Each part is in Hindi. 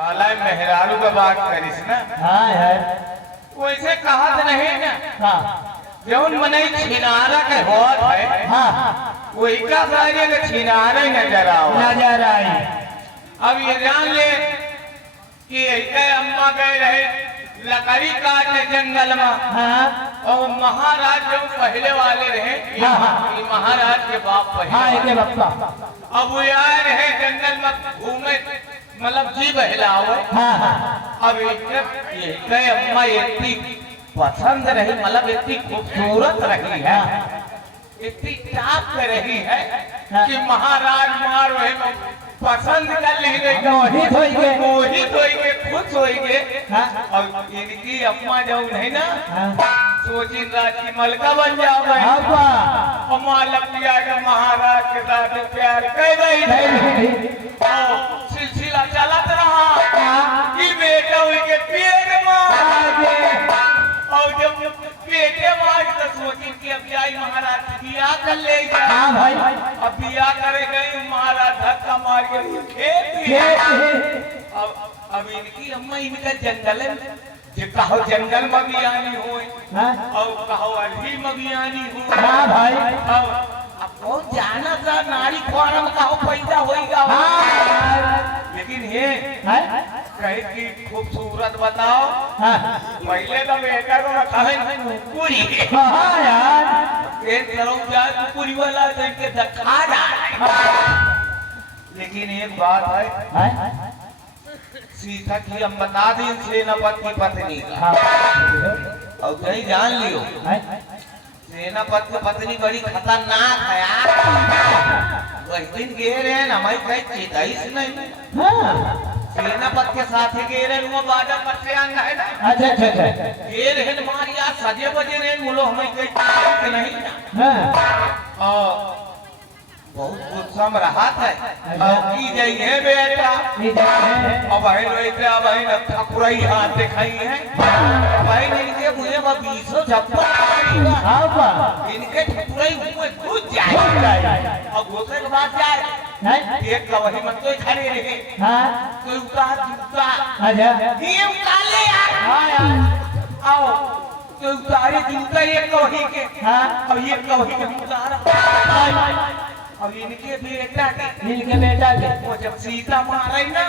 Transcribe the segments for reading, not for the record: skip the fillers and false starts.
आला मेहरारू का बात करिस ना। हाँ है वैसे कहा नहीं ना। हाँ जौन मने छिनारा के होत है। हाँ वही का सारे के छिनारा ही नजर आओ। नजर आई। अब ये जान ले कि ऐसे अम्मा गए रहे लकड़ी काटने जंगल में। हाँ और महाराज जो पहले वाले रहे ये महाराज के बाप पहले। हाँ एक बप्पा। अब वो आए रहे जंगल में घूमे मतलब जी बहलाओ। हाँ हाँ अब ये अम्मा इतनी पसंद रही मतलब इतनी खूबसूरत रही है इतनी टाप रही है कि महाराज मार रहे पसंद कर ले मोहित होइगे खुश होइगे। और इनकी अम्मा जो नहीं ना सोची राजी मलका बन जाओ। अम्मा लपिया के महाराज के साथ प्यार कर गई। सिलसिला चलत रहा कि बेटा उनके पेट में। और जब पेटे मार तो सोची कि अब जाई महाराज बिया कर ले जाए। हाँ भाई अब बिया करे गई महाराज धक्का मार के खेत। अब इनकी अम्मा इनका जंगल जो कहो जंगल में भी आनी हो और कहो अभी में भी आनी हो। हाँ भाई अब कौन जाना था नारी फार्म कहो पैदा होगा। लेकिन ये कहे की खूबसूरत बताओ। पहले तो बेटा को रखा है पूरी। हाँ यार एक तरफ जाए पूरी वाला के धक्का लेकिन एक बात है सीता की हम बता दें सेनापति की पत्नी का। और कहीं जान लियो सेनापति की पत्नी बड़ी खतरनाक है यार। वही दिन गे रहे ना मैं कहीं चेताइस नहीं। सेनापति के साथ ही गे रहे वो बाजा पट्टे अंग है ना। अच्छा अच्छा अच्छा गे रहे मार यार सजे बजे रहे बोलो हमें कहीं नहीं। बहुत गुस्सा में रहा था। की जाइए बेटा अब भाई रोइते अब भाई ठाकुराई हाथ दिखाई है। भाई इनके मुझे में 20 झप्पा इनके ठाकुराई मुंह घुस जाए। अब घुसने के बाद जाए एक कवही मत तो खड़े रहे। कोई उतार जूता ये उतारे यार आओ कोई उतारे जूता एक कवही के और ये कवही के उतारा। अब इनके बेटा के वो जब सीता मारे ना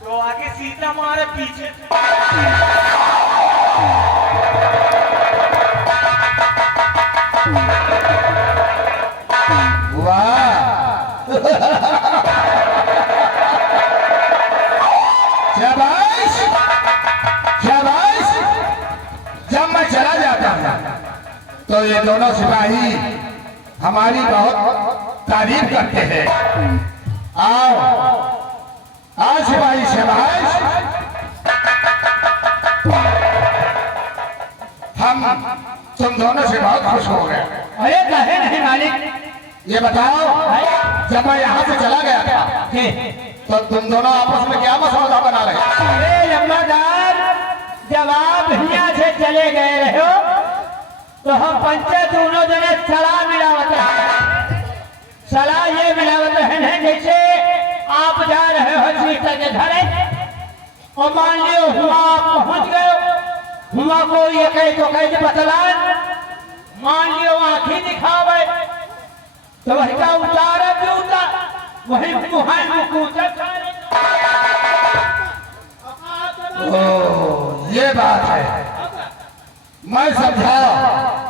तो आगे सीता मारे पीछे। शाबाश शाबाश। जब मैं चला जाता हूँ तो ये दोनों सिपाही हमारी बहुत तारीफ करते हैं। आओ आओ सिपाही शाबाश। हम तुम दोनों से बहुत खुश हो गए। अरे कहे नहीं मालिक। ये बताओ जब मैं यहाँ से चला गया था तो तुम दोनों आपस में क्या मसौदा बना रहे? अरे जमादार जब आप यहाँ से चले गए रहे हो तो हम पंचे दोनों जने सलाह मिलावत है। सलाह ये मिलावत है जैसे आप जा रहे हो सीता के घर और मान लियो हुआ पहुंच गए हुआ को ये कहे तो कहे बतलान मान लियो आंखें दिखावे तो वही का उतारा भी उतार वही मुहाई ओह ये बात है। मैं समझा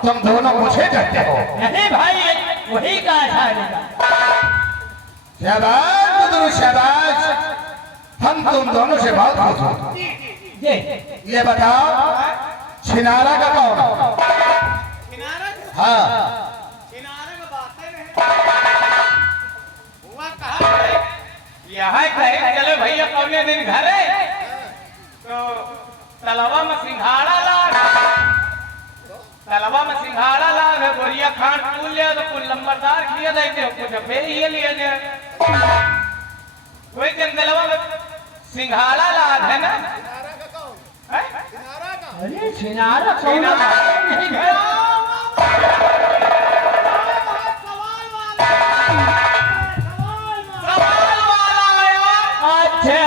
तुम दोनों मुझे कहते हो। नहीं भाई वही कहा था। शाबाश शाबाश। हम तुम दोनों से बहुत खुश हो। ये बताओ छिनारा का कौन? हाँ यहाँ कहे चले भैया कौने दिन घर है तो तलवा में सिंघाड़ा लाग गोरिया खान फूल लिया तो कुल नंबरदार किया देते कुछ पे ये लिया दे कोई जंगलवा में सिंघाड़ा लाग है ना। अरे छिनारा कौन? अच्छा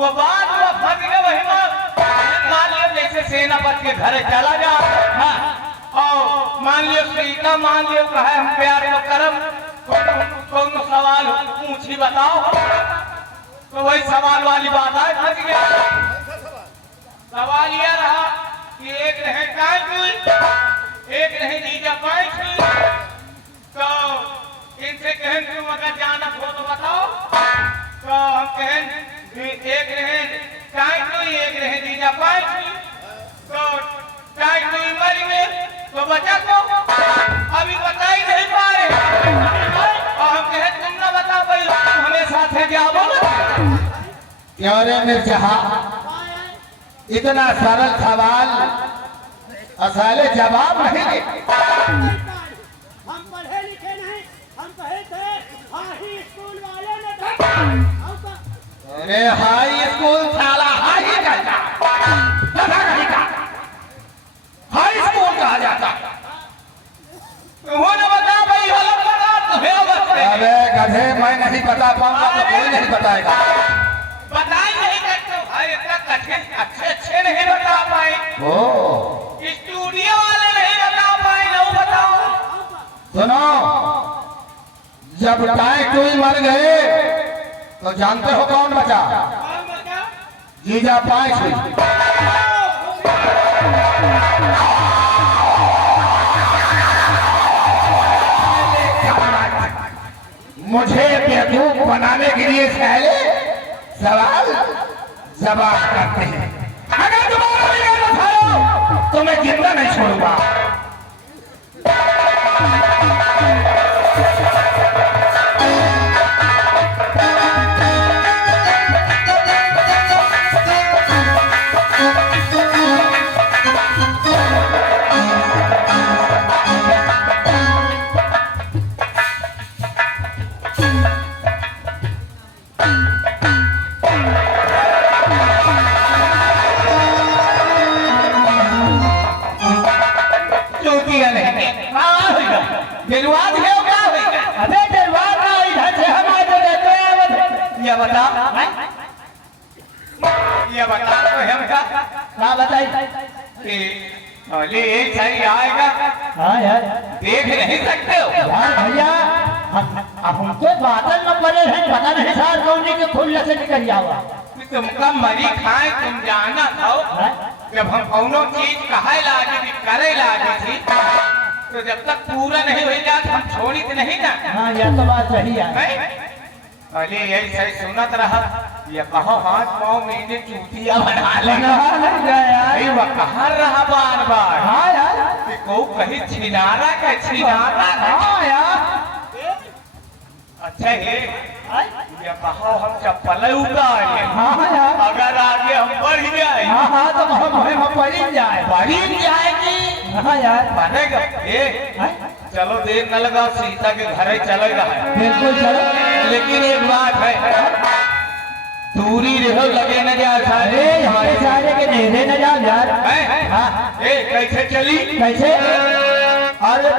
वो बात वो फंस गए वही मान लियो जैसे सेनापति के घर चला जा, हाँ, और मान लियो सीता मान लियो कहे हम प्यार को करम, कौन सवाल पूछी बताओ, तो वही सवाल वाली बात है, फंस गया। सवाल यह रहा कि एक रहे कांचुई, एक रहे जीजा पांचुई, तो इनसे कहें तुम अगर जानत हो तो बताओ, तो हम कहें एक रहे कांचुई, एक रहे जीजा पांचुई, तो कांचुई मर गए तो बचा तो अभी बता ही नहीं पा रहे, और हम कहें तुम ना बता पाई, तुम हमें साथ है क्या बोलो? क्यों रे मिर्जहा, इतना सरल सवाल असले जवाब नहीं दे। हम पढ़े लिखे नहीं, हम कहे थे हाई स्कूल वाले ने अरे हाई स्कूल साला हाई कहता, हाई स्कूल कहा जाता। उन्होंने बता भाई अलग बता तुम्हें बता। अबे गधे, मैं नहीं बता पाऊंगा तो कोई नहीं बताएगा। बताई नहीं करते भाई, इतना कठिन अच्छे नहीं बता पाए, ओ स्टूडियो वाले नहीं बता पाए, लो बताओ। सुनो, जब कांचुई मर गए तो जानते हो कौन बचा? कौन बचा? जीजा पांचुई। मुझे बेवकूफ बनाने के लिए पहले सवाल जवाब करते हैं। अगर दोबारा भी उठाओ तो मैं जिंदा नहीं छोड़ूंगा। दिलवाद है क्या होगा? अबे दिलवाद ना इधर से हम आ जाते हैं। ये बता, ये बता तो हम क्या बताई? कि अली एक सही आएगा, हाँ यार, देख नहीं सकते हो? यार भैया हमको बादल में पड़े हैं, पता नहीं सार कौन के खुल से निकल जावा। तुमका मरी खाए तुम जाना था, जब हम कौनो चीज कहे लागे थी करे लागे थी, तो जब तक पूरा नहीं हो जात हम छोड़ी तो नहीं ना। हाँ यह तो बात सही है। अरे यही सही सुनत रहा, ये कहो हाथ पाँव में चूतिया बना लेना, वह कहा रहा बार बार। हाँ यार, कि को कहीं छिनारा का छिनारा। हाँ यार, अच्छा है ये कहो हम चप्पल उतारे, हाँ यार, अगर आगे हम बढ़ जाए, हाँ हाँ तो हम पड़ी जाए, बढ़ी जाएगी। हाँ यार, मानेगा ये? चलो देर न लगाओ, सीता के घर ही चलेगा। बिल्कुल चलो। लेकिन एक बात है, दूरी रहो लगे न जा अरे हमारे सारे के देरे न जाओ यार। हाँ, कैसे चली? कैसे? अरे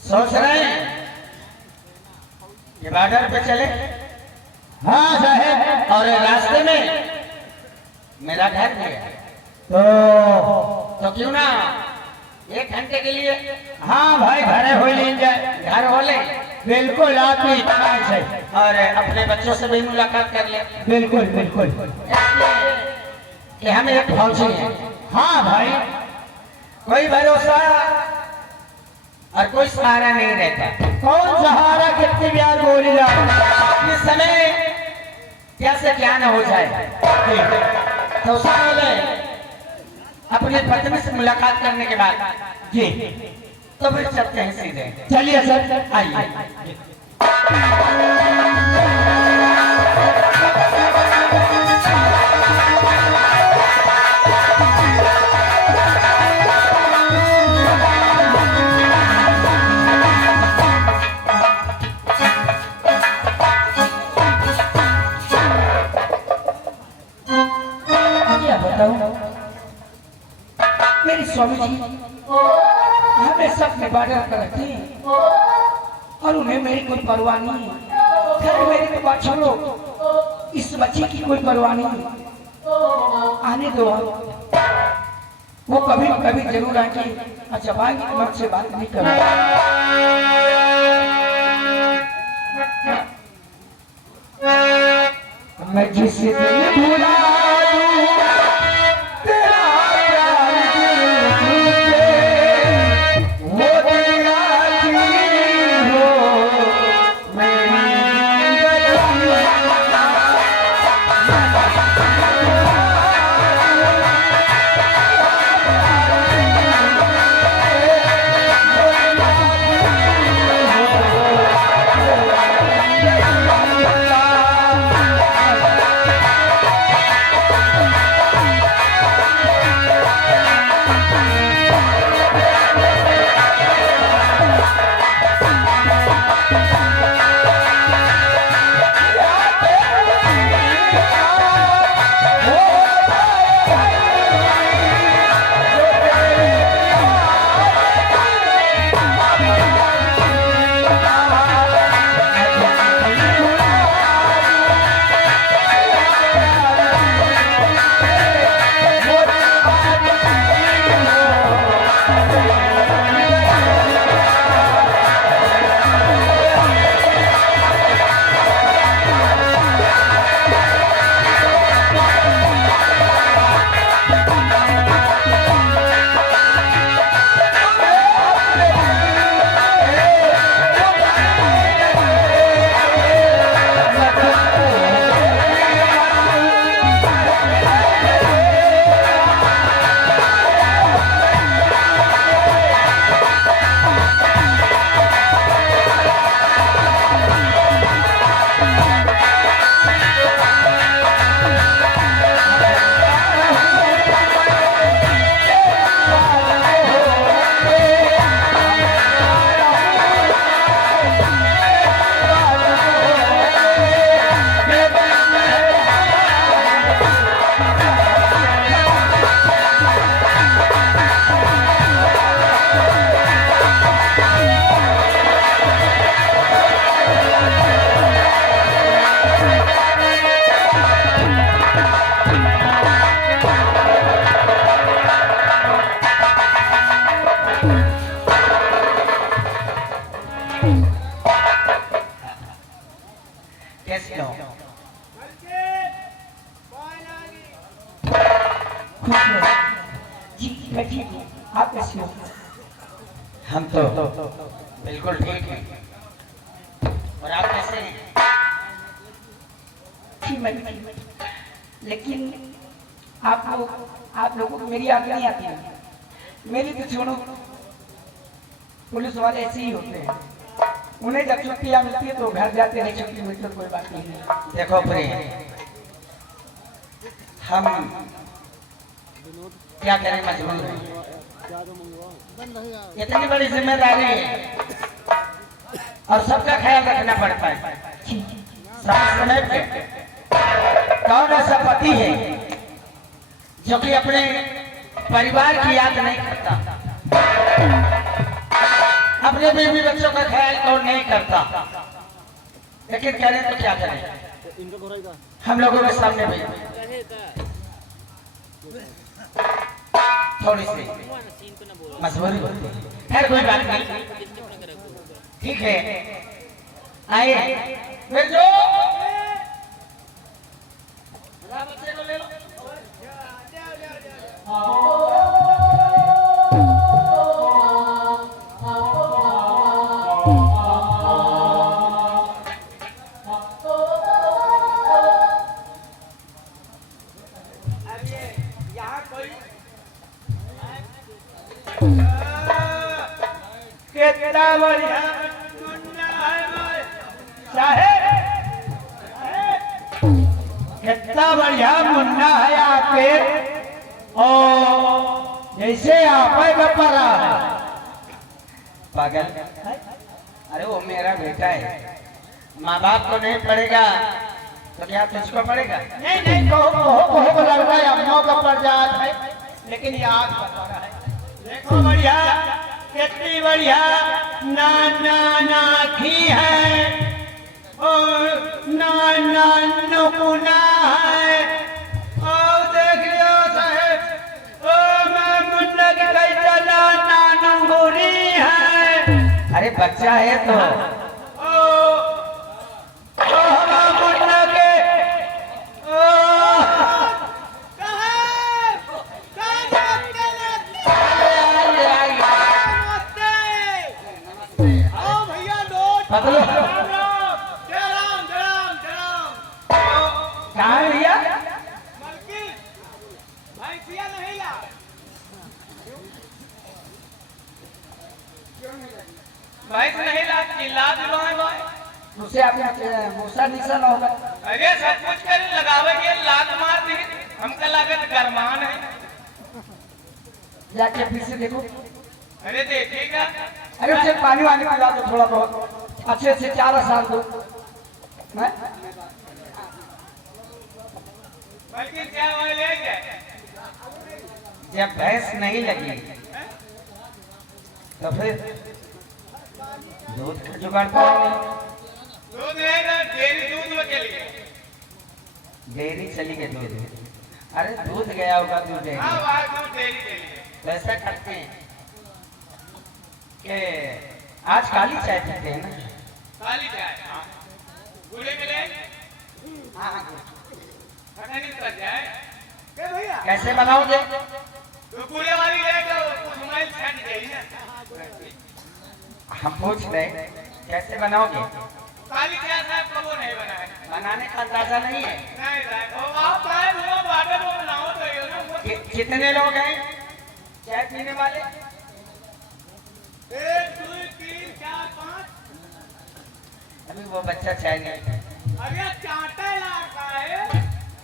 सोच रहे हैं कि बॉर्डर पे चले, हाँ साहब। और रास्ते में मेरा घर भी है, तो तो क्यों ना 1 घंटे के लिए हाँ भाई घरे हो ले जाए। घर हो ले बिल्कुल आपकी इच्छा से। और अपने बच्चों से भी मुलाकात कर ले, बिल्कुल बिल्कुल। कि हम एक फौजी हैं, हाँ भाई कोई भरोसा और कोई सहारा नहीं रहता। कौन सहारा कितनी प्यार बोली जाए। इस समय कैसे क्या न हो जाए, तो उससे पहले अपनी पत्नी से मुलाकात करने के बाद जी तो फिर चलते हैं सीधे। चलिए सर आइए। क्या बताऊं मेरी स्वामी जी हमेशा अपने बारे में रखती हैं और उन्हें मेरी कोई परवाह नहीं है। खैर मेरी तो बात छोड़ो, इस बच्चे की कोई परवाह नहीं, आने दो। वो कभी न कभी जरूर आएंगे। अच्छा भाई मैं उनसे बात नहीं करूँ। मैं जिस दिन भुला दूं तेरा प्यार दिल पे, वो दिन आती हो मेरी गलियां। कैसे हो? जी मैं ठीक हूँ, आप कैसे हो? हम तो बिल्कुल ठीक हैं। और आप कैसे हैं? ठीक मैं भी ठीक हूँ। लेकिन आप लोगों को मेरी याद नहीं आती है। मेरी तो छोड़ो, पुलिस वाले ऐसे ही होते हैं। उन्हें जब छुट्टियाँ मिलती है तो घर जाते नहीं, छुट्टी मिलती तो कोई बात नहीं है। देखो प्रिय, हम क्या करें, मजबूर हैं। इतनी बड़ी जिम्मेदारी है और सबका ख्याल रखना पड़ता है। समय पे कौन ऐसा पति है जो कि अपने परिवार की याद नहीं करता, अपने बीवी बच्चों का ख्याल कौन नहीं करता। लेकिन करें तो क्या करें, हम लोगों के सामने भी थोड़ी सी मजबूरी होती है। खैर कोई बात नहीं, ठीक है। आइए फिर जो बच्चे को ले लो। कितना बढ़िया मुन्ना है भाई साहेब, कितना बढ़िया मुन्ना है आपके, और जैसे आप पर रहा है पागल, अरे वो मेरा बेटा है, माँ बाप को नहीं पड़ेगा तो क्या तुझको पड़ेगा? नहीं नहीं, कहो को लग रहा है अम्मों का प्रजात है, लेकिन याद बता रहा है। देखो बढ़िया, कितनी बढ़िया नाना नाखी है और नाना नुकुना है। और देख लियो साहेब, ओ मैं मुन्ना की कैसा नाना नुंगुरी है। अरे बच्चा है तो मुन्ना के बदलो कहाँ है भैया? भाई तो नहीं चिल्ला दिलो है भाई, मुझसे आपने मूसा निशा ना होगा। अरे सब कुछ कर लगावे के लात मार दी, हमका लागत गरमान है। जाके फिर से देखो। अरे देखिएगा, अरे उसे पानी वानी पिला दो थोड़ा बहुत, अच्छे से 4 साल दो। हैं? बल्कि क्या वो ले जाए, जब भैंस नहीं लगी तो फिर दूध का जुगाड़ करेंगे। दूध रहेगा, डेयरी दूध में चली गई, डेयरी चली गई दूध, अरे दूध गया होगा दूध डेयरी, तो ऐसा करते हैं कि आज काली चाय पीते हैं ना, काली चाय गुड़े मिले, हाँ खट्टा नहीं कर जाए, भैया कैसे बनाओगे? तो गुड़े वाली लेकर उसमें छट गई ना, हम पूछ रहे कैसे बनाओगे? काली चाय साहब को वो नहीं बनाए, बनाने का अंदाजा नहीं है। नहीं साहब, आप चाय वो बाटे वो बनाओ तो ये ना। कितने लोग हैं चाय पीने वाले? 1 2 3 4 5। अभी वो बच्चा चाय नहीं, अरे चाटा इलाका है,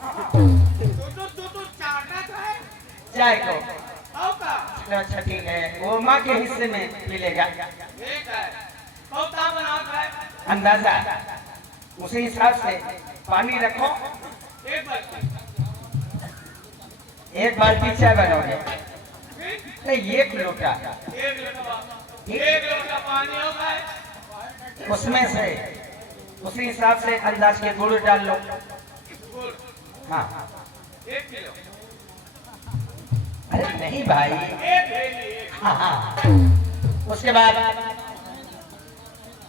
तो चाटा का है चाय को का। चलो अच्छा ठीक है, वो माँ के हिस्से में मिलेगा, ठीक है, तो क्या बनाता है? अंदाजा उसी हिसाब से पानी रखो, एक बाल्टी चाय बनाओगे, नहीं 1 लोटा, 1 लोटा पानी होगा है, उसमें से उसी हिसाब से अंदाज के गुड़ डाल लो। हाँ 1 किलो, अरे नहीं भाई, 1 थैली, हाँ हाँ, उसके बाद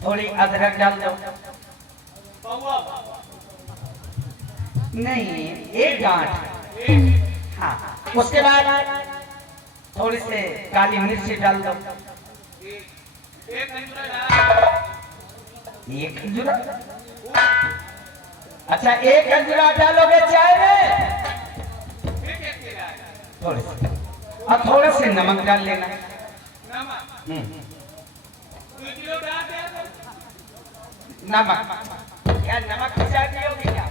थोड़ी अदरक डाल दो, पौवा, नहीं 1 गांठ, हाँ, उसके बाद थोड़ी से काली मिर्ची डाल दो, 1 खंजूरा डाल, 1 खंजूरा, अच्छा 1 खंजूरा डालोगे चाय में, थोड़े से और थोड़े से नमक डाल लेना, नमक 2 किलो डाल दिया, नमक क्या नमक की चाय पियोगे क्या?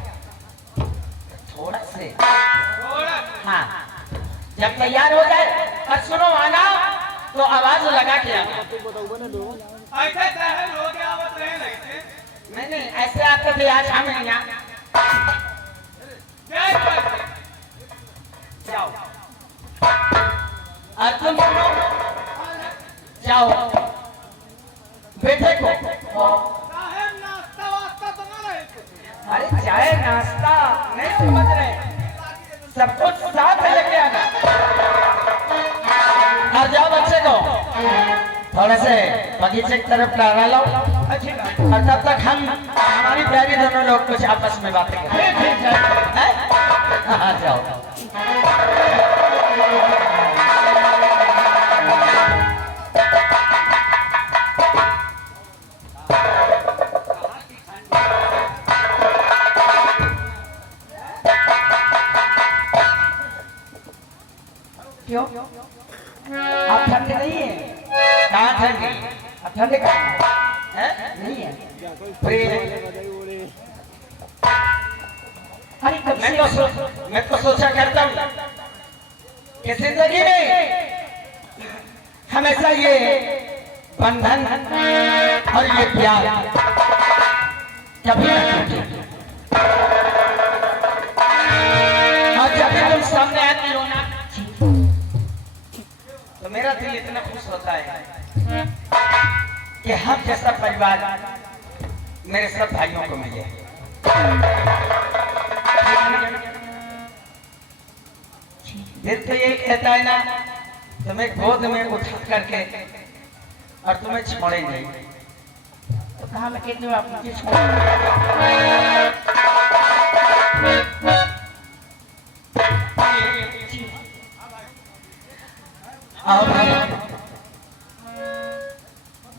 थोड़ा से, थोड़ा हाँ, जब तैयार हो जाए और सुनो आना तो आवाज लगा के आना, ऐसे चाहे लोग आवत रहे नहीं, नहीं नहीं ऐसे आपके भी आज हम हैं यहाँ, जय श्री जाओ और तुम दोनों जाओ बेटे को, साहब नाश्ता वास्ता बना रहे थे। अरे चाय नाश्ता नहीं समझ रहे, सब कुछ साथ लेके आना। और जाओ बच्चे को थोड़े से बगीचे की तरफ टहला लो, और तब तक हम हमारी प्यारी दोनों लोग कुछ आपस में बातें करें। हाँ जाओ। क्यों आप ठंडे नहीं है? कहाँ ठंडी? आप ठंडे कहाँ हैं? नहीं है। अरे कब से मैं तो सोचा करता हूँ कि जिंदगी में हमेशा ये बंधन और ये प्यार कभी न टूटे। और जब भी तुम सामने आती हो ना तो मेरा दिल इतना खुश होता है कि हम जैसा परिवार मेरे सब भाइयों को मिले। दिल तो ये कहता है ना तुम्हें गोद में उठा करके और तुम्हें छोड़े नहीं, तो कहाँ मैं कहती हूँ आप मुझे और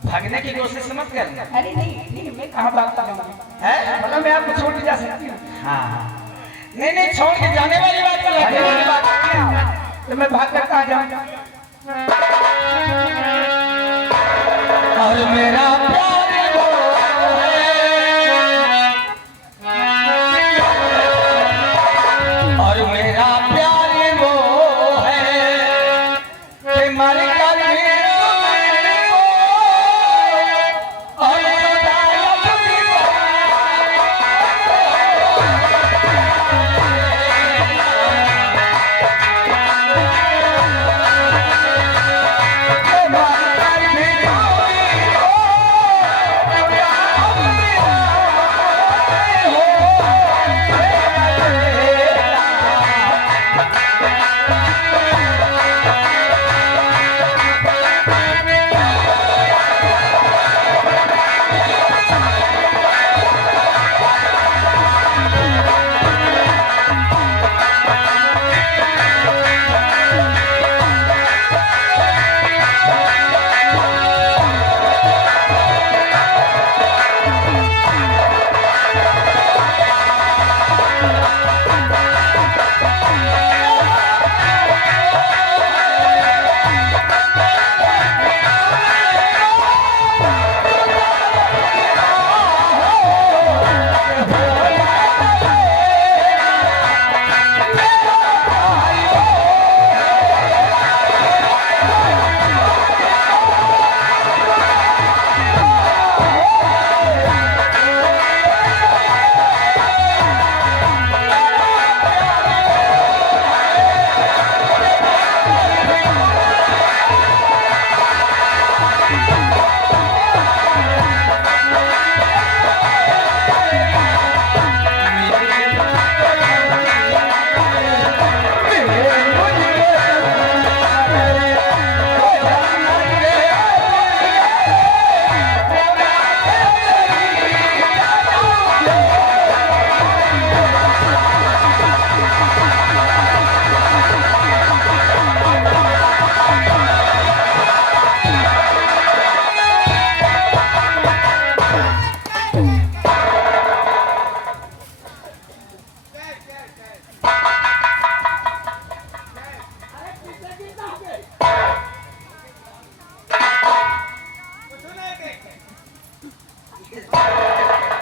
भागने की कोशिश मत करना। अरे नहीं मैं कहाँ भागता हूँ, मतलब मैं आपको छोड़ के जा सकती हूँ। हाँ नहीं छोड़ के जाने वाली बात तो जाने वाली बात नहीं है, तो मैं भाग कर कहाँ जाऊँ? और मेरा प्यार वो है, और मेरा प्यार वो है कि मर कर भी और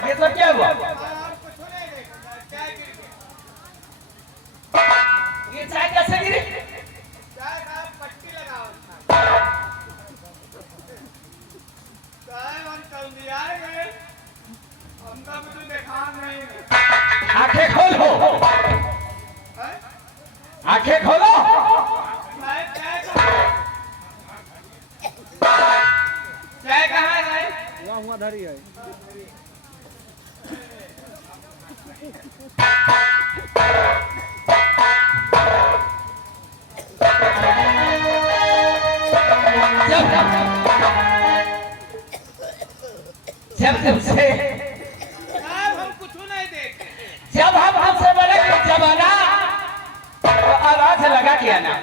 ये सब क्या हुआ? ये चाय कैसे गिरी? चाय का पट्टी लगाओ। चाय बंद कर दिया है, हमका मुझे देखा नहीं है। आंखें खोलो, आंखें खोलो। चाय कहाँ है? हुआ धरी है। जब से साहब हम कुछ नहीं देखे। जब हम हमसे बोले कि जमाना तो आवाज लगा के आना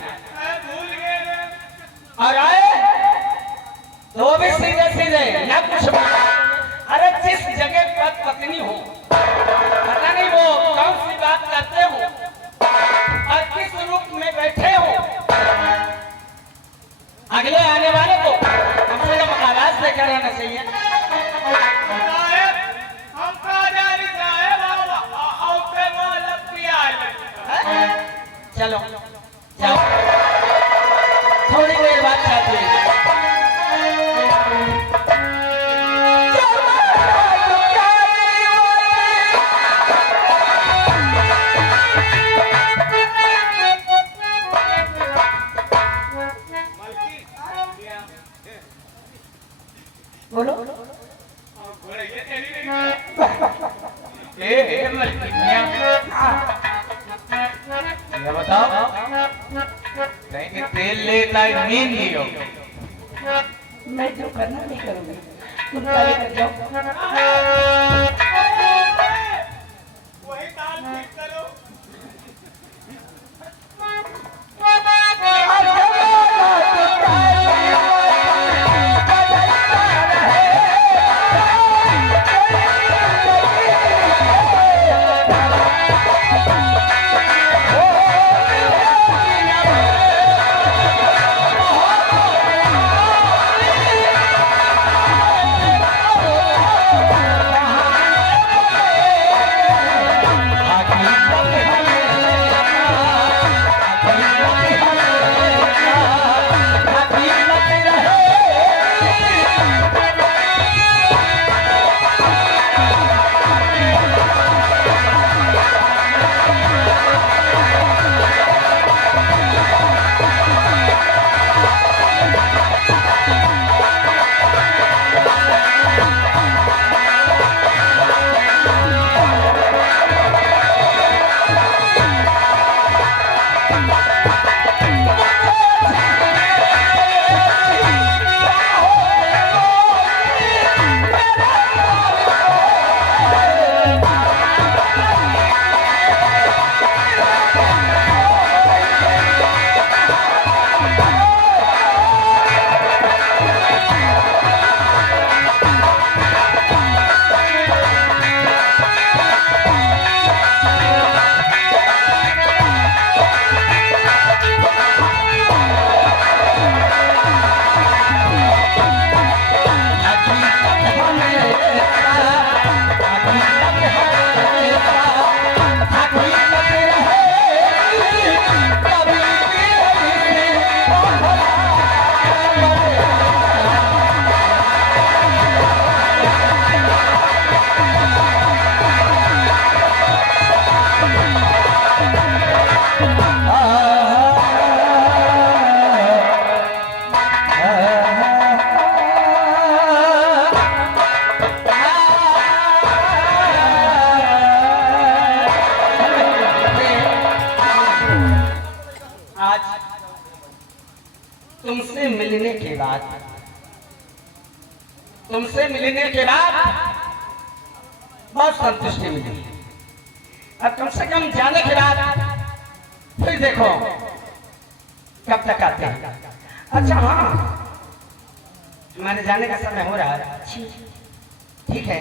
भूल गए। और आए तो वो भी सीधे सीधे ना कुछ बोला। अरे जिस जगह पर पत्नी हो पता नहीं वो कौन सी बात करते हो और किस रूप में बैठे हो, अगले आने वाले को कम से कम आवाज देकर रहना चाहिए। साहब हम कहा जा रही साहब औते वाला पिया चलो जाओ, थोड़ी देर बाद चाहती है। बोलो ये बताओ कहीं के तेल लेता है नींद लियो। मैं जो करना नहीं करूंगी, तुम पहले कर जाओ। वही दाल ठीक करो। तुमसे मिलने के बाद बहुत संतुष्टि मिली। अब कम से कम जाने के बाद फिर देखो कब तक आते हैं। अच्छा हाँ, मैंने जाने का समय हो रहा है, ठीक है,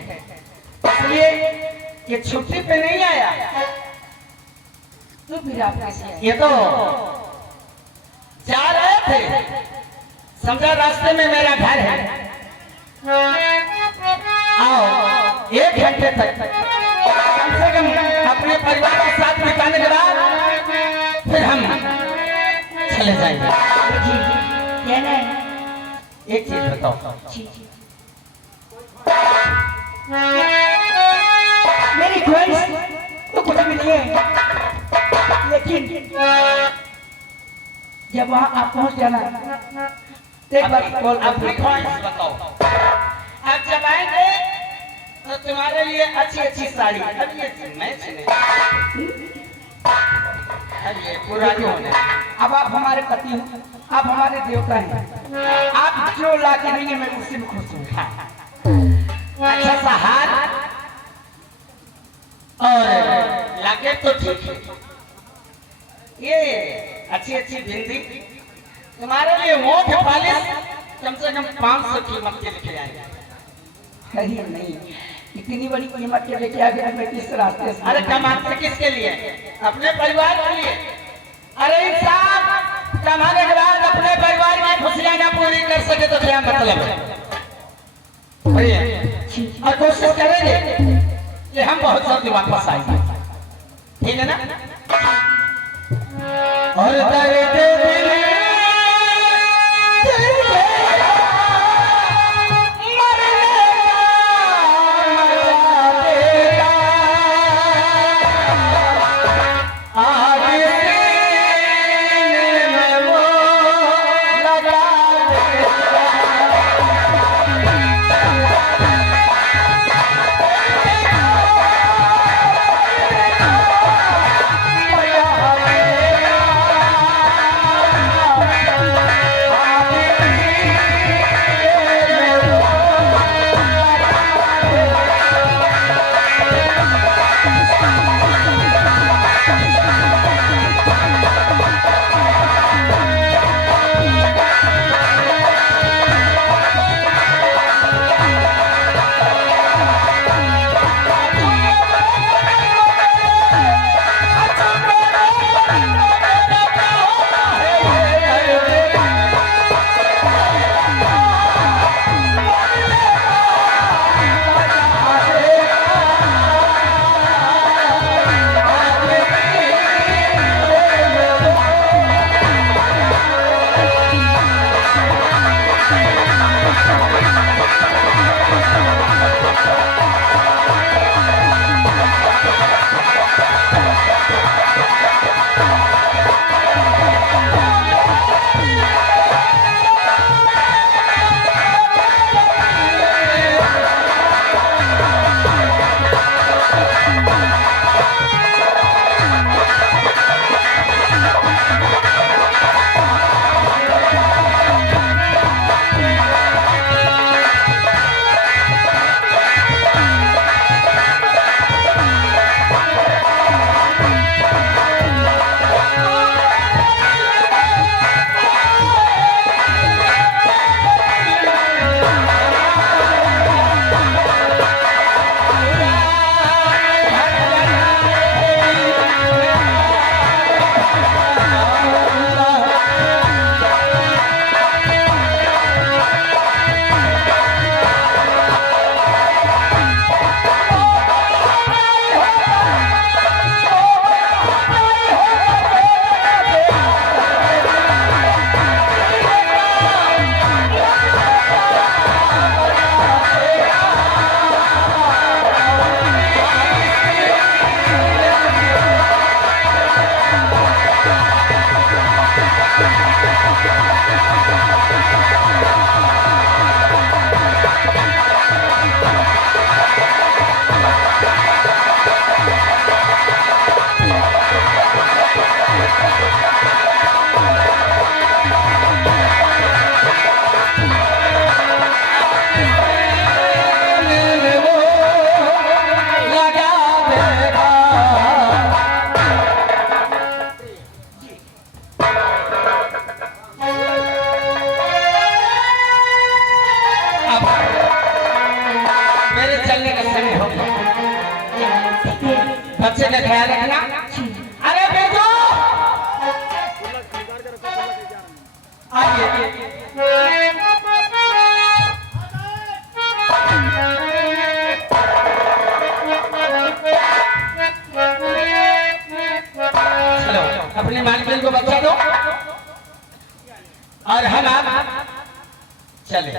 इसलिए ये छुट्टी पे नहीं आया तो फिर आप कैसे आए? ये तो जा रहे थे, समझा रास्ते में मेरा घर है, आओ 1 घंटे तक कम से कम अपने परिवार के साथ बिताने के बाद फिर हम चले जाएंगे। एक चीज बताओ, मेरी ख्वाहिश तो कुछ भी नहीं है, लेकिन जब वहाँ आप पहुँच जाना एक बार अपनी ख्वाहिश बताओ। आप जब आएंगे तो तुम्हारे लिए अच्छी अच्छी साड़ी, अब ये मैच नहीं, अब ये पुरानी होने। अब आप हमारे पति हो, आप हमारे देवता हैं, आप जो ला के देंगे मैं उसी में खुश हूँ। अच्छा सा हार और लाके तो ठीक है। ये अच्छी अच्छी बिंदी तुम्हारे लिए, होंठ पॉलिश कम से कम 500 कीमत के लेके आएंगे। अरे नहीं, इतनी बड़ी कीमत के लेके आ गया मैं किस रास्ते से? अरे कमाते किसके लिए? अपने परिवार के लिए। अरे इंसान कमाने के बाद अपने परिवार की खुशियां ना पूरी कर सके तो क्या मतलब है? और कोशिश करेंगे कि हम बहुत जल्दी वापस आएंगे, ठीक है ना? और दर्द दिल बच्चे का ख्याल रखना। अरे बेटो चलो अपने मालिक को बच्चा दो और हम आप चले।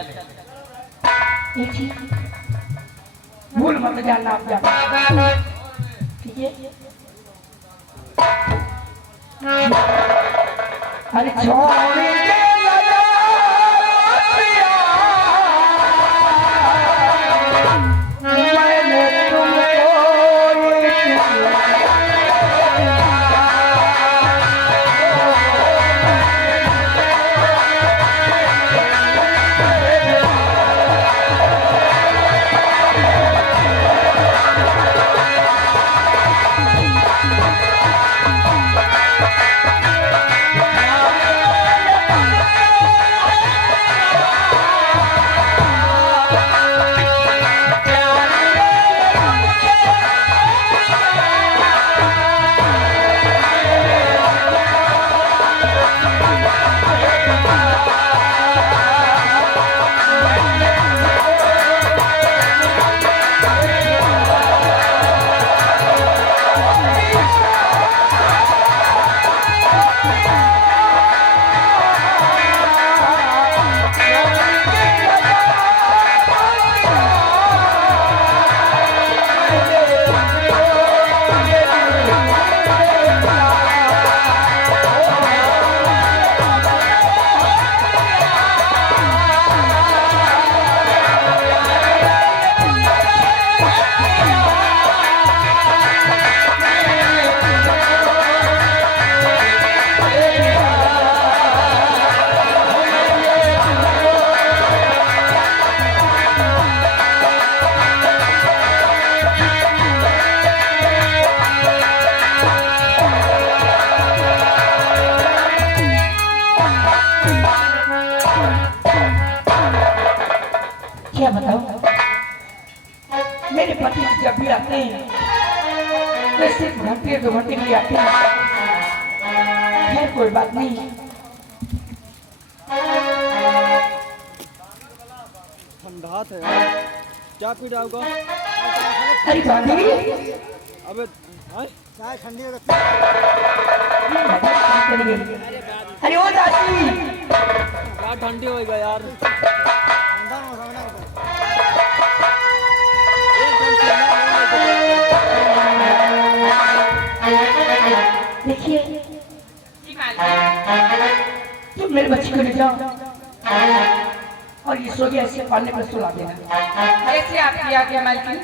भूल मत जाना आप जाना, ठीक है? अरे छोड़ मैं तो सिर्फ घंटे 2 घंटे की आती है। खैर कोई बात नहीं। ठंडा था यार, क्या पी रहा होगा? अरे बांधवी अबे चाय ठंडी हो अरे ओ दादी क्या ठंडी होएगा यार, ठंडा मौसम ना देखिए तुम मेरे बच्चे को ले जाओ और ये सो गया, ऐसे पालने पर सुला देना। ऐसे आपकी आज्ञा मालकिन।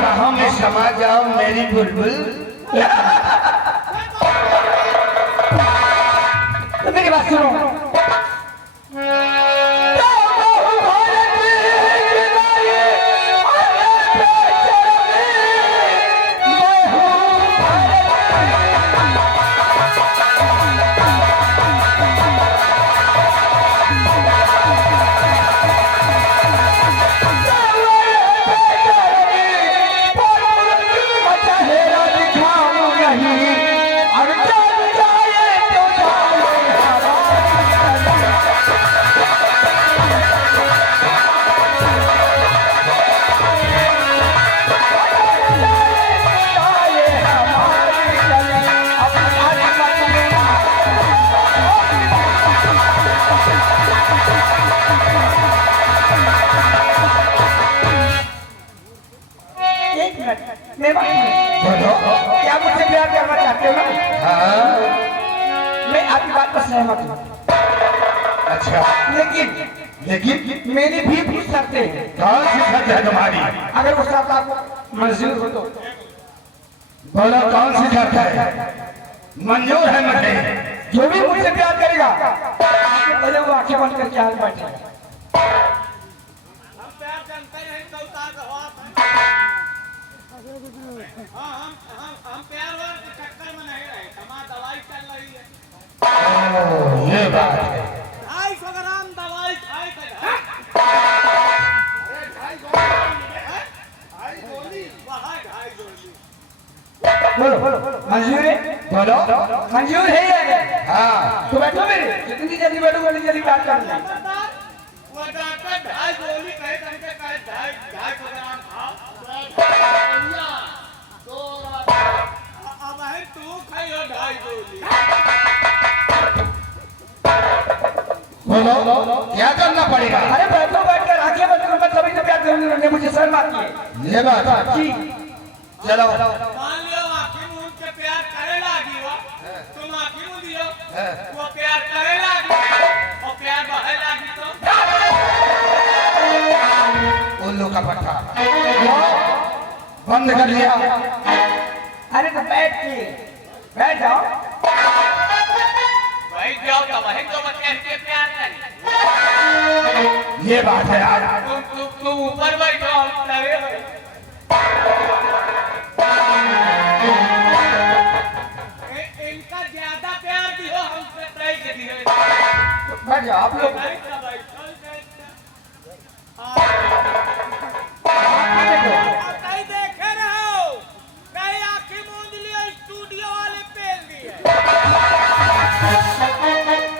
बाहों में समा जाओ मेरी बुलबुल। तो मेरी बात सुनो। मैं बोलो। क्या मुझसे प्यार करना चाहते हो ना? हाँ। मैं आपकी बात पर सहमत हूँ, अच्छा, लेकिन मेरी भी कुछ शर्तें हैं। कौन सी शर्त है तुम्हारी? अगर वो शर्त आपको मंजूर हो तो बोलो कौन सी शर्त है? मंजूर है मुझे। जो भी मुझसे प्यार करेगा पहले वो आंखें बंद करके हाथ बैठे। हम प्यार जानते हैं तो उतार रहो आप। हाँ हम प्यार वाले के चक्कर में नहीं रहे, हमारी दवाई चल रही है। ये बात है। 250 ग्राम दवाई खाई थे। अरे 2.5 गोली वहाँ 2.5 गोली। बोलो मंजूर है? बोलो। मंजूर है या नहीं? हाँ। तो बैठो मेरे, जितनी जल्दी बैठो उतनी जल्दी बात कर लेंगे। वो डॉक्टर 2.5 गोली कहे करके कहे 250 ग्राम खाओ। अब है तू खाइयो 2.5 गोली। बोलो क्या करना पड़ेगा? अरे बैठो, बैठकर आंखें बंद करो, मैं कभी तो प्यार करूंगी, उन्होंने मुझे शर्म आती है। ये बात है। जी चलो। मान लियो आखिर में उनके प्यार करे लागी हो, तुम आखिर में दियो वो प्यार करे लागी और प्यार बहे लागी तो उल्लू का पट्टा बंद कर लिया। अरे तो बैठ जाओ। भाई जाओ तो वही तो मैं कैसे प्यार करें। ये बात है यार। तुम ऊपर बैठो हम लगे भाई। इनका ज्यादा प्यार दियो हमसे तय के दियो। बैठ जाओ आप लोग। कहीं देखे रहो, कहीं आंखें मूंद लियो, स्टूडियो वाले पेल दिए।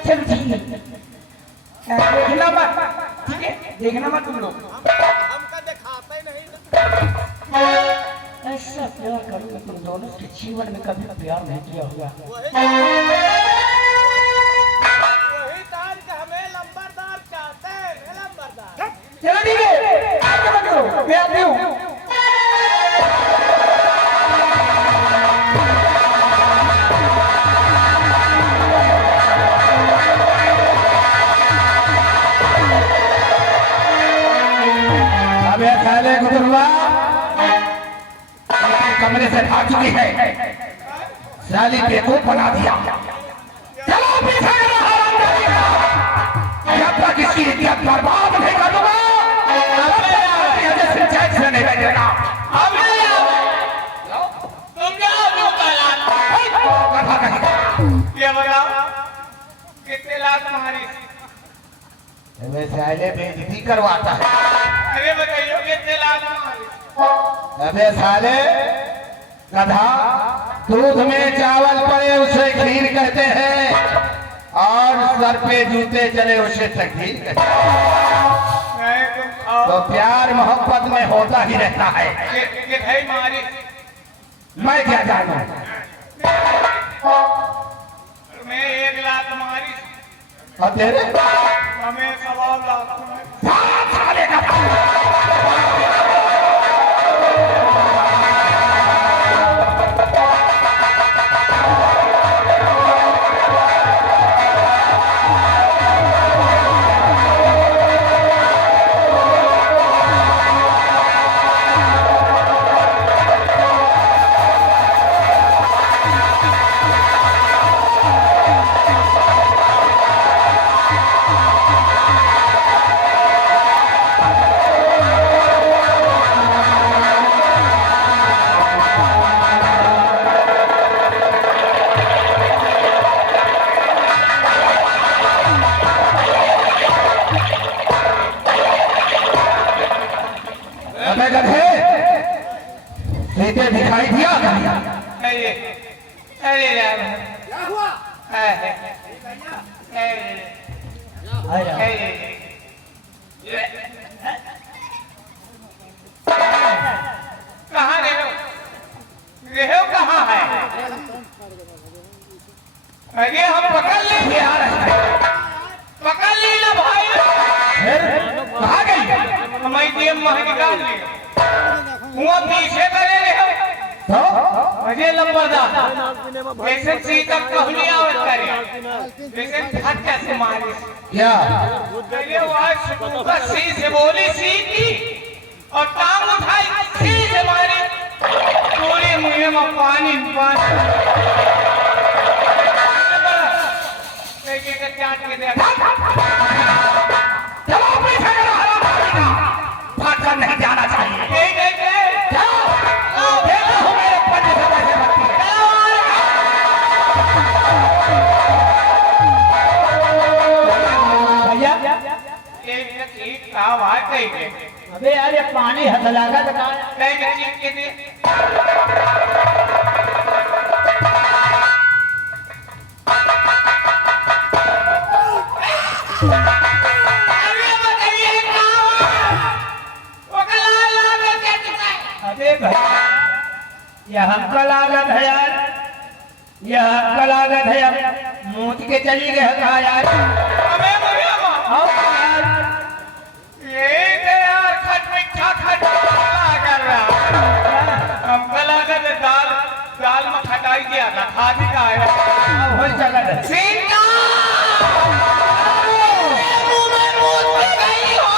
चलो ठीक है, देखना मत, ठीक है, देखना मत तुम लोग। हमका दिखाते नहीं। ऐसा प्यार करूंगा तुम दोनों के जीवन में कभी प्यार नहीं किया होगा। वही तार के हमें लंबरदार चाहते हैं, लंबरदार। चलो ठीक है, आगे बढ़ो, मैं आती हूँ। अबे साले गुदरुआ कमरे से भाग चुकी है। साली बेवकूफ बना दिया। चलो पीछे जब तक इसकी इज्जत बर्बाद नहीं कर दूंगा सिंचाई से नहीं बैठेगा। तुम जाओ क्यों ये बताओ कितने लाख तुम्हारी? साले बेइज्जती करवाता है। अरे बताइए कितने लाख तुम्हारी? अबे साले गधा, दूध में चावल पड़े उसे खीर कहते हैं और सर पे जूते चले उसे तकदीर कहते हैं। नहीं तुम खाओ। तो प्यार मोहब्बत में होता ही रहता है। ये भाई मारी। मैं क्या जानूं? तुम्हें 1 लाख मारी, और तेरे हमें 1.25 लाख। साले का पीते दिखाई दिया अरे अरे राम क्या हुआ अरे अरे अरे कहाँ रहे हो कहाँ है अरे हम पकड़ लेंगे पकड़ ली ना भाई कहाँ गई हमारी जेब में निकाल ली हुआ पीछे करे रहे हो तो मुझे लंबरदार जैसे सीता कहलिया और करे जैसे धक्का से मारे क्या अरे वो आज सुबह सी से बोली सी की और टांग उठाई सी से मारी पूरे मुंह में पानी चाट के देखा चलो पीछे करो हराम जाति का भाषण नहीं जाना चाहिए जाओ देखो हो मेरे पंजे से कैसे बनती है भैया एक काम आ गई अबे यार ये पानी हद लगा तो कहाँ के दे अबे भैया यह हमका लागत है यार यह हमका लागत है अब मूत के चली गए कहा यार अबे भैया और यार ये यार खट मीठा खट कर रहा हमको लगा दाल में खटाई दिया था खादी का आया हो जगह है सीता मुंह में मूत पे गई हो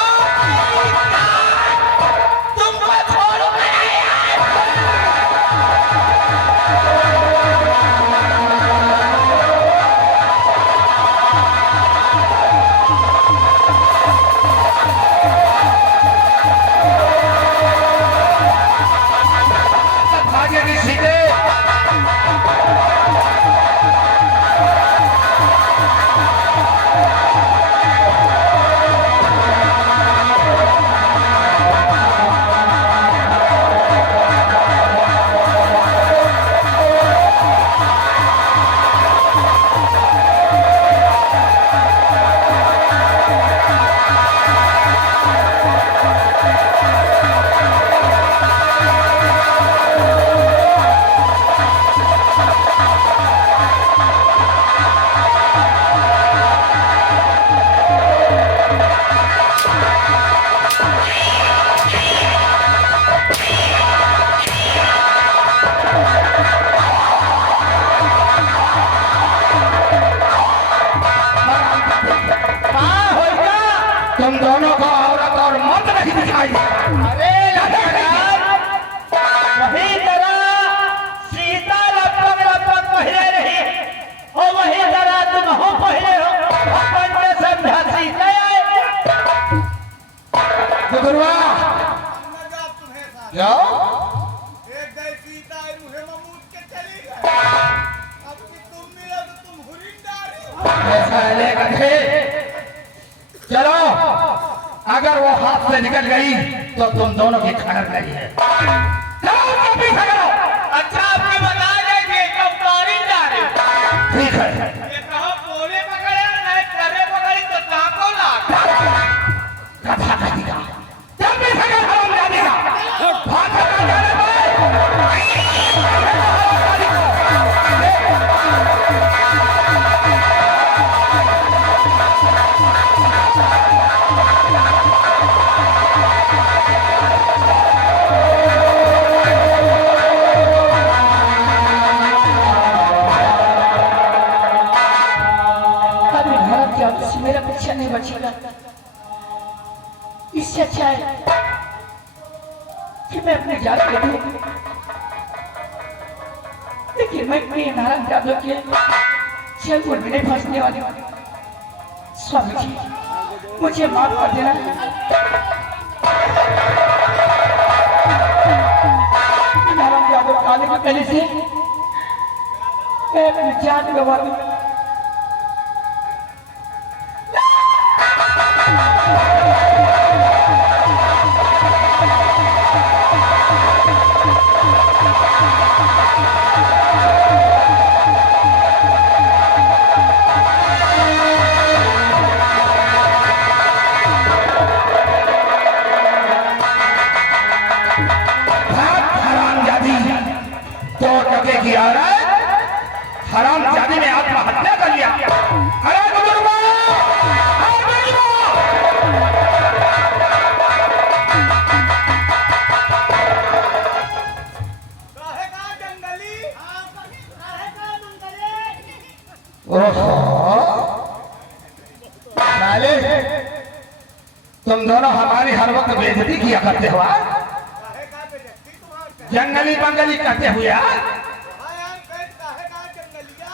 तुमको छोड़ूंगा नहीं यार भागे नहीं सीधे कहाँ होगा तुम दोनों को औरत और मर्द नहीं दिखाई अरे यार वही तरह सीता लगभग लगभग पहले रही और वही तरह तुम हो पहले हो अपन के समझा सीता आए गुरुआ मजाक तुम्हें साथ जाओ एक गई सीता मुहे ममूद के चली गई अब कि तुम मिलो तो तुम हुरिंदारी हो ऐसा है गधे चलो अगर वो हाथ से निकल गई तो तुम दोनों की खैर नहीं है चलो उसको पीछे करो अच्छा आपने बता रहे थे कब गाड़ी जा रहे ठीक है ये कहा पोले पकड़े नहीं करे पकड़ी तो ताको लाग कथा कही का चल पीछे कर हराम जाने का भाग कर जाने अभी भारत के हाथ से मेरा पीछा नहीं बचेगा इससे अच्छा है कि मैं अपनी जान दे दूं लेकिन मैं अपने नारायण यादव के चलपुर में नहीं फंसने वाली स्वामी जी मुझे माफ कर देना नारायण यादव काले के पहले से मैं अपनी जान गवा दूं की औरत हरामजादी ने आत्महत्या कर लिया। अरे बुजुर्गों, अरे बुजुर्गों! काहे का जंगली ओहो, साले, तुम दोनों हमारी हर वक्त बेइज्जती किया करते हो। काहे का बेइज्जती तुम्हारे जंगली बंगली करते हुए काहे का जंगलिया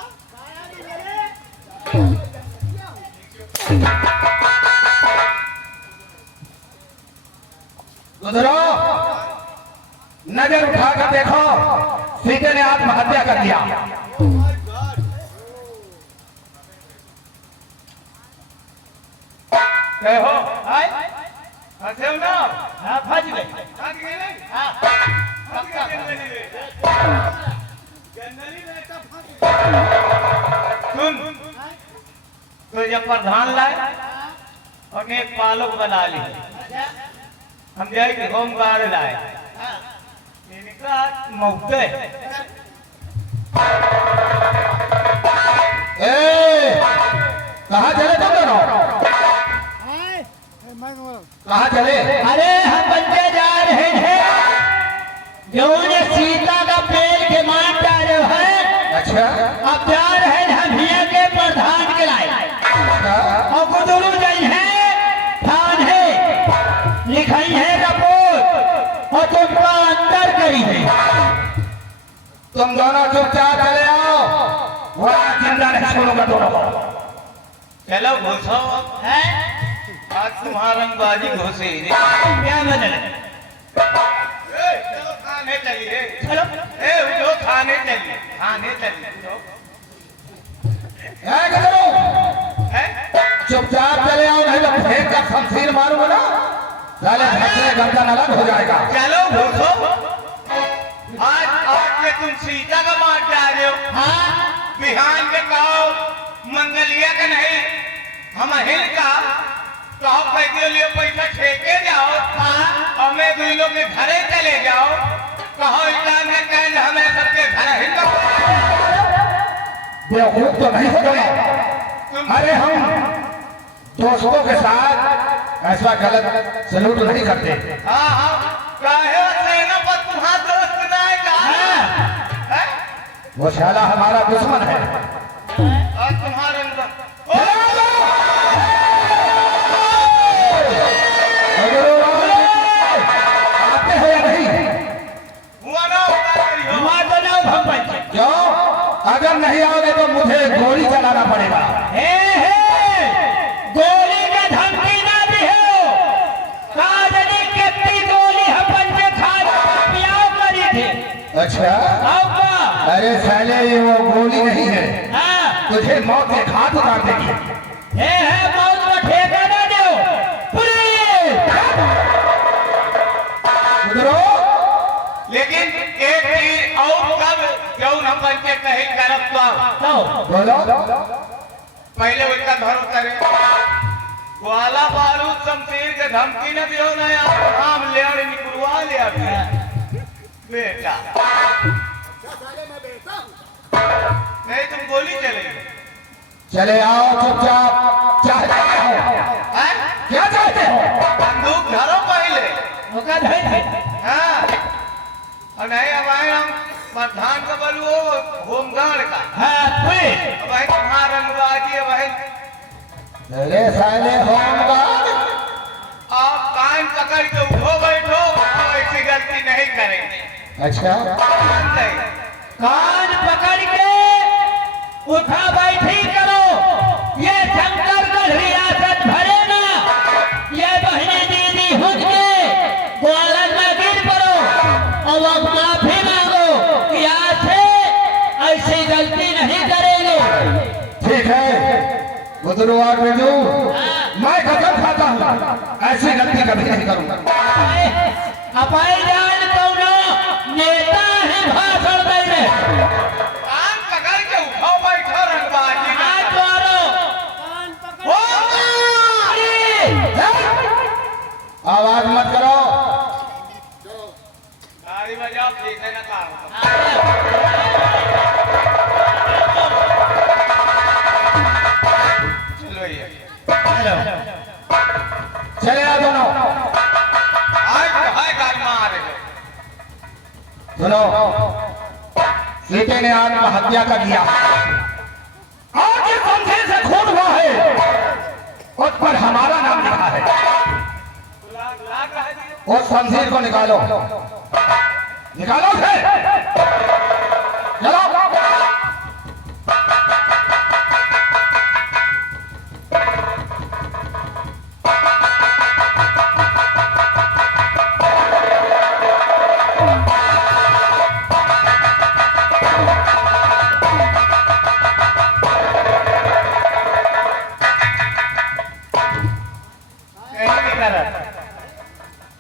गुजरो, नजर उठाकर देखो, सीते ने आत्महत्या कर दिया। क्या हो आए हंसे हो ना हाँ फंस गए। भाग गए नहीं हाँ भाग गए जंगली बेटा फंस सुन तो जब प्रधान लाए और एक पालक बना ली हम जाए होम गार्ड लाए इनका मौके कहाँ चले तुम दोनों? कहाँ चले? अरे हम बच्चे जा रहे हैं जो ने सीता का पेड़ के मार डाले हैं। अच्छा, अब जा रहे हैं हम हिया के प्रधान के लाए और गुदरू गई है थान है लिखाई है रिपोर्ट और तुमको अंदर करी है। तुम दोनों चुपचाप चले आओ, वहाँ जिंदा नहीं छोड़ूंगा दोनों को। चलो घुसो है आज तुम्हारा रंगबाजी घुसे क्या बदल चलो खाने चलिए चलो जो खाने चलिए गुजरो, हैं? चुपचाप चले आओ, नहीं तो फेंक का शमशीर मारूंगा ना, साले भसने गंगा अलग हो जाएगा। चलो घुसो आज के तुम सीता का मार डाले हो हाँ बिहान के कहो मंगलिया का नहीं हम हिल का कहो पैसे लिए पैसा ठेके जाओ हमें दुई लोग के घरे चले जाओ कहो इलान है कहें हमें सबके घर हिल बेवकूफ तो नहीं हो गए। अरे हम दोस्तों के साथ ऐसा गलत सलूट नहीं करते। हाँ हाँ काहे सेना पर तुम्हारा दोस्त ना है वो शाला हमारा दुश्मन है। और तुम्हारे अंदर आते हो या नहीं? हुआ ना हुआ तो ना भंपन क्यों? अगर नहीं आओगे तो मुझे गोली चलाना पड़ेगा। हे गोली का धमकी ना दियो काजनी कितनी गोली हम पे खा पियाव करी थी। अच्छा, आपका अरे साले ये वो गोली नहीं है, हाँ तुझे मौत के घाट उतार देगी। हे मौत का ठेका ना दो पुलिस। गुजरो, लेकिन एक चीज और कब क्यों हम बन के कहे करब तो बोलो। पहले उसका धर्म करे ग्वाला बारूद शमशीर के धमकी न दियो ना यार हम ले और निकलवा ले अभी बेटा नहीं तुम गोली चलेगी चले आओ चुपचाप। चाहते हो हैं? क्या चाहते हो? बंदूक धरो पहले मौका धर है हाँ और नहीं अब आए हम प्रधान का बलू होमगार्ड का हाँ पुलिस अब भाई तुम्हारा रंगबाजी है भाई अरे साले होमगार्ड, आप कान पकड़ के उठो बैठो और ऐसी गलती नहीं करेंगे अच्छा, नहीं कान पकड़ के उठा बैठी करो। ये शंकरगढ़ रियासत भरे ना ये बहनी दीदी हुज के ग्वालन में गिर पड़ो और अब माफी मांगो कि आज से ऐसी गलती नहीं करेंगे। ठीक है गुजरो और बेजू, मैं कसम खाता हूँ ऐसी गलती कभी नहीं करूंगा। अपाई जान कौनो नेता है भाषण दे रहे कान पकड़ के उठो बैठो रंगबाजी ना आज करो। आवाज मत करो। ताली बजाओ ठीक है ना काम सुनो, सीते ने आत्महत्या कर लिया। आज ये शमशीर से खून हुआ है, उस पर हमारा नाम लिखा है। उस शमशीर को निकालो, निकालो उसे। चलो।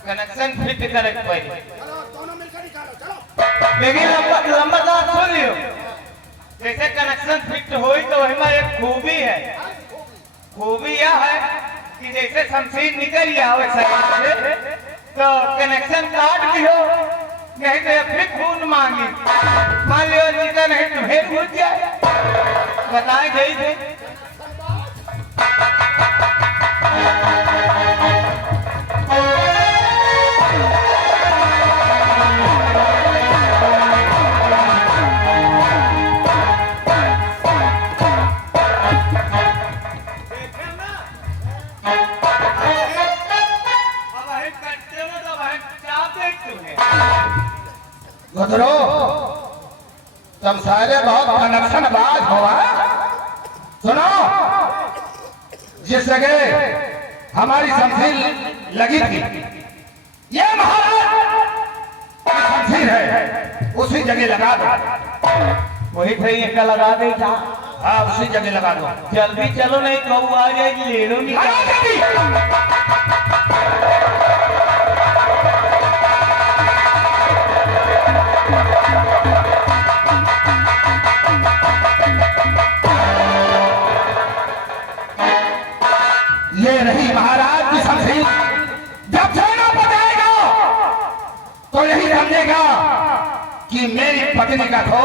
कनेक्शन फिट करे पहले, दोनों मिलकर निकालो, चलो। लेकिन लंबा बात सुन लियो। जैसे कनेक्शन फिट हुई तो वही में एक खूबी है। खूबी यह है कि जैसे शमशीर निकल गया हो शरीर से तो कनेक्शन काट लियो, नहीं तो फिर खून मांगी। मान लियो जीता नहीं तो फिर घुस जाए। बताए गई थे गुजरो, तुम सारे बहुत कनेक्शन बाज हो। सुनो, जिस जगह हमारी शमशीर लगी थी, ये महाराज की शमशीर है, उसी जगह लगा दो। वही भाई का लगा दे जा। हाँ, उसी जगह लगा दो। जल्दी चलो नहीं कहू आ जाएगी लेनो नहीं। ये रही महाराज की शमशीर। जब सेना बचाएगा तो यही समझेगा कि मेरी पत्नी का तो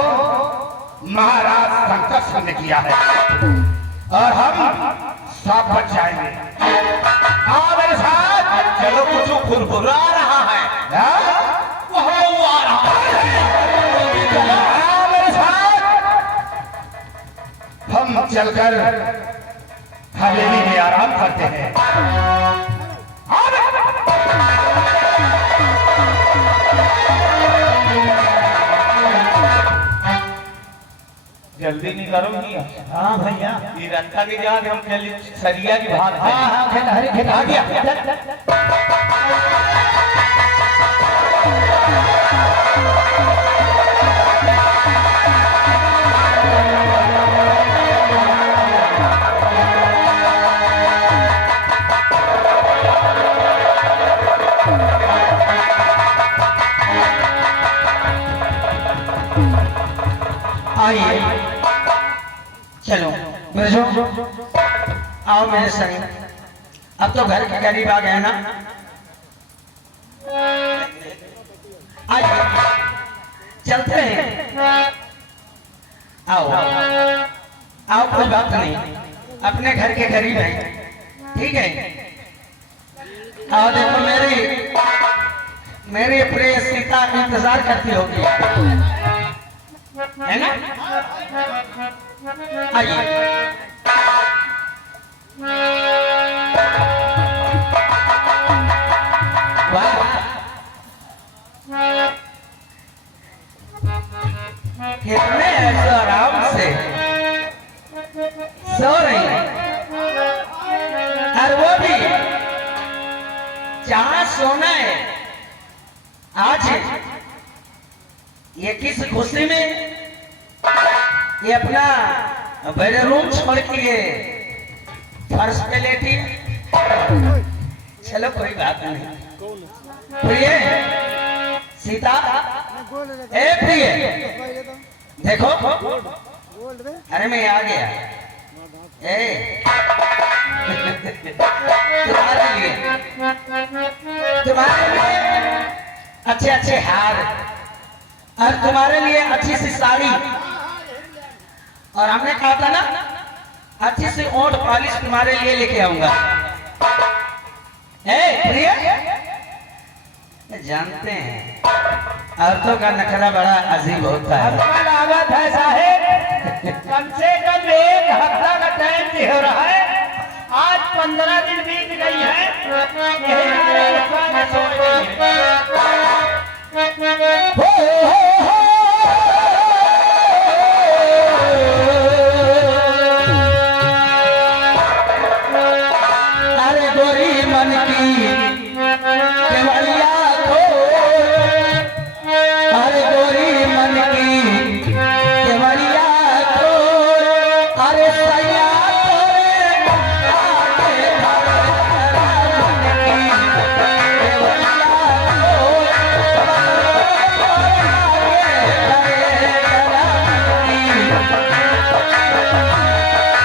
महाराज संकट ने किया है और हम सब बच जाएंगे। आओ मेरे साथ। चलो कुछ फुरफुरा रहा है। हाँ? वो आ रहा है। आओ मेरे साथ। हम चलकर हवेली में आराम करते हैं। जल्दी नहीं करोगी। हाँ भैया। ये रत्ता की जान हम चली सरिया की भाग है। हाँ हाँ, खेत हरी खेत आ गया। आइए, चलो मेरे आओ मेरे संग। अब तो घर के करीब आ गए ना। आइए चलते हैं। आओ आओ, कोई बात नहीं, अपने घर के करीब है। ठीक है, आओ। देखो मेरी प्रिय सीता इंतजार करती होगी, है ना? आइए। वाह, कितने ऐसे आराम से सो रही है, और वो भी जहां सोना है। आज ये किस खुशी में ये अपना बेडरूम छोड़ के ये फर्श पे लेटी। चलो कोई बात नहीं। प्रिय सीता, ए प्रिय, देखो। अरे मैं आ गया। ए तुम्हारे लिए अच्छे अच्छे हार और तुम्हारे लिए अच्छी सी साड़ी, और हमने कहा था ना अच्छी सी ओंठ पॉलिश तुम्हारे लिए लेके आऊंगा। प्रिय, जानते हैं औरतों का नखरा बड़ा अजीब होता है। आपका लागत है साहेब कम से कम 1 हफ्ता का टाइम हो रहा है। आज 15 दिन बीत गई है। यही हमारे नुकसान में सोच गई है। अरे गोरी मन की केवड़िया खोल, अरे गोरी मन की केवड़िया खोल, अरे सैया तोरे आगे धरे मन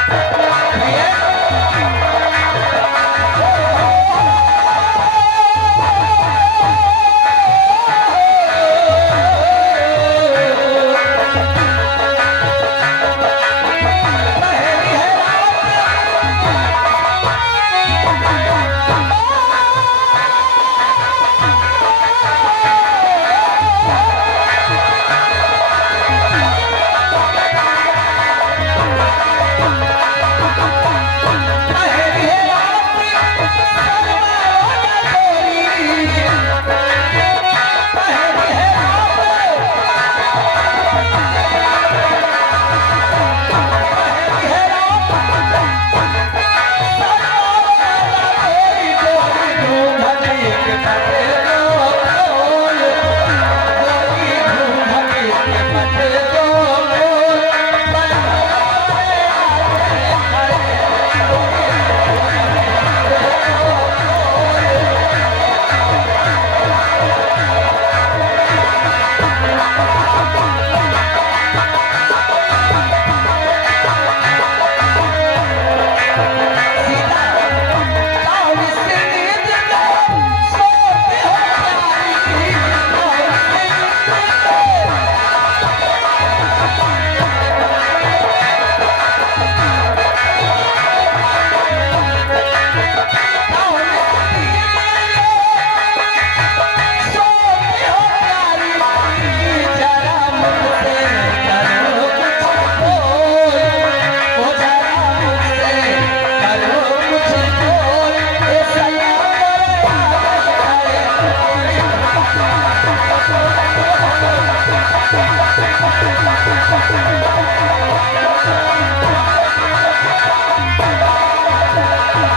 की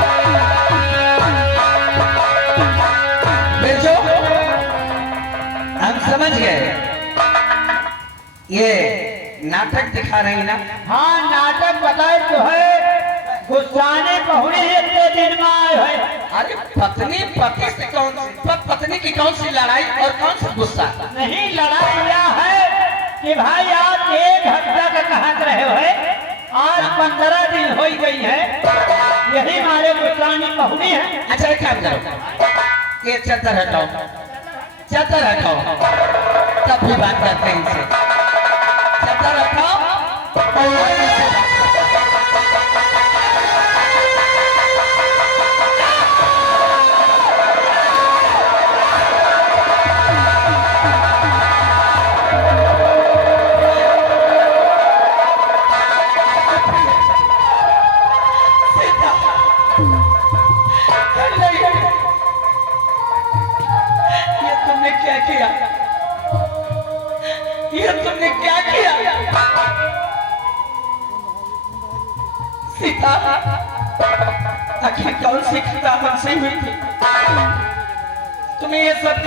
केवड़िया खोल, आगे धरे समझ गए? ये नाटक दिखा रही ना? हाँ नाटक बताए तो है। गुस्साने पहुड़ी इतने दिन में आए है। अरे पत्नी पति से पत्नी की कौन सी लड़ाई और कौन सा गुस्सा? नहीं लड़ाई यह है कि भाई आप 1 हफ्ता का कहा रहे हो, आज 15 दिन हो गई है। यही हमारे गुस्सानी पहुड़ी है। अच्छा एक काम करो, ये चद्दर हटाओ, चद्दर हटाओ, तब भी बात करते हैं इनसे। चद्दर हटाओ और ये तुमने क्या किया? सीता, आखिर कौन सी खता हमसे हुई थी? तुम्हें ये सब